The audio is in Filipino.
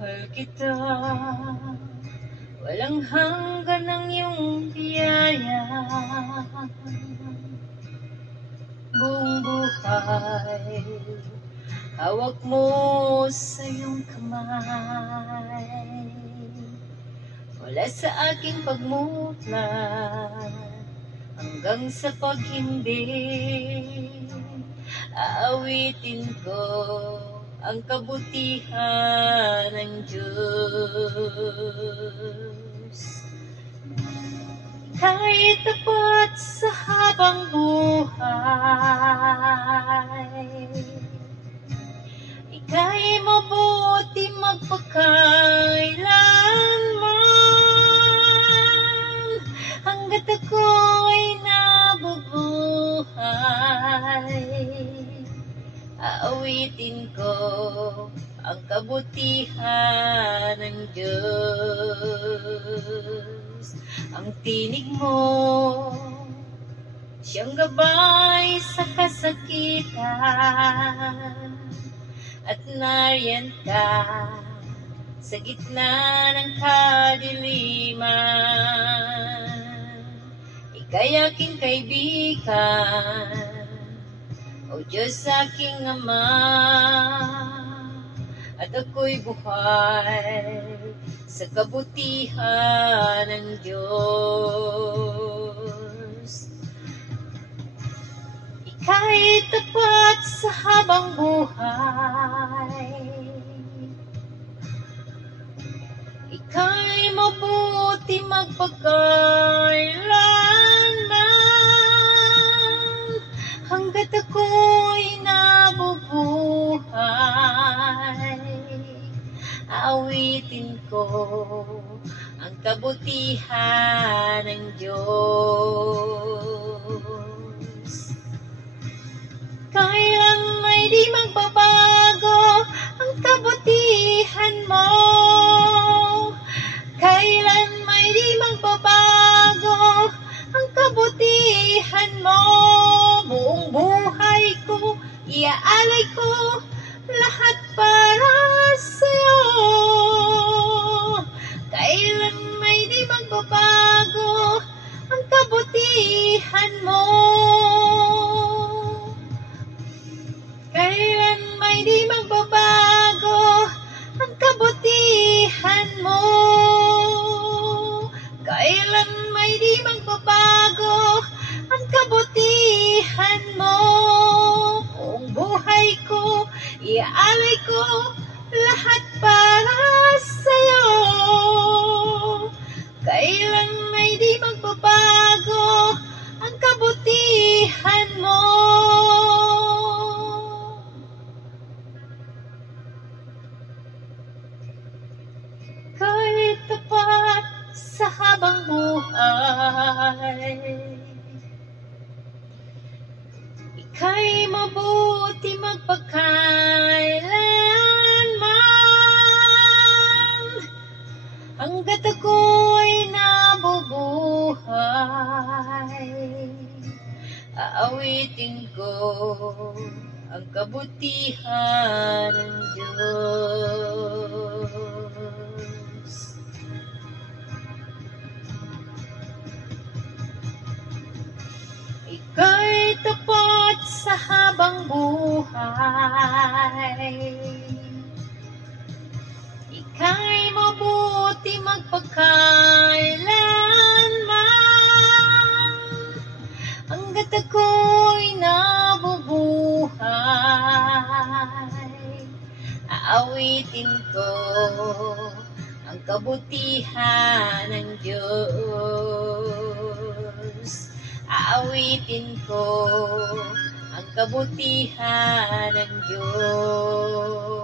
Mahal kita, walang hanggan ang iyong biyaya. Buong buhay, hawak mo sa iyong kamay. Mula sa aking pagmulat hanggang sa paghimbing, aawitin ko ang kabutihan ng Diyos. Ika'y tapat sa habang buhay, ika'y mabuti magpakailanman, hanggat ako'y nabubuhay. Aawitin ko ang kabutihan ng Diyos. Ang tinig mo, siyang gabay sa kasakitan, at nariyan ka sa gitna ng kadiliman. Ika'y aking kaibigan, O Diyos aking Ama, at ako'y buhay sa kabutihan ng Diyos. Ika'y tapat sa habang buhay, ika'y mabuti magpakailanman, hanggat ako'y nabubuhay. Aawitin ko ang kabutihan ng Diyos. Kailan may di magbabago ang kabutihan mo, kailan may di magbabago ang kabutihan mo. Buong buhay ko, iaalay ko lahat para sa'yo. Kailan may di magbabago ang kabutihan mo, kailan may di magbabago ang kabutihan mo, kailan may di magbabago ang kabutihan mo. Buong buhay ko, iaalay ko lahat para sa'yo. Kailan may di magbabago ang kabutihan mo. Kahit tapat sa habang buhay, ika'y mabuti magpakailanman, hanggat ako'y nabubuhay. Aawitin ko ang kabutihan ng Diyos. Ika'y tapat sa habang buhay, ika'y mabuti magpakailanman, hanggat ako'y nabubuhay. Aawitin ko ang kabutihan ng Diyos. Aawitin ko ang kabutihan ng Diyos.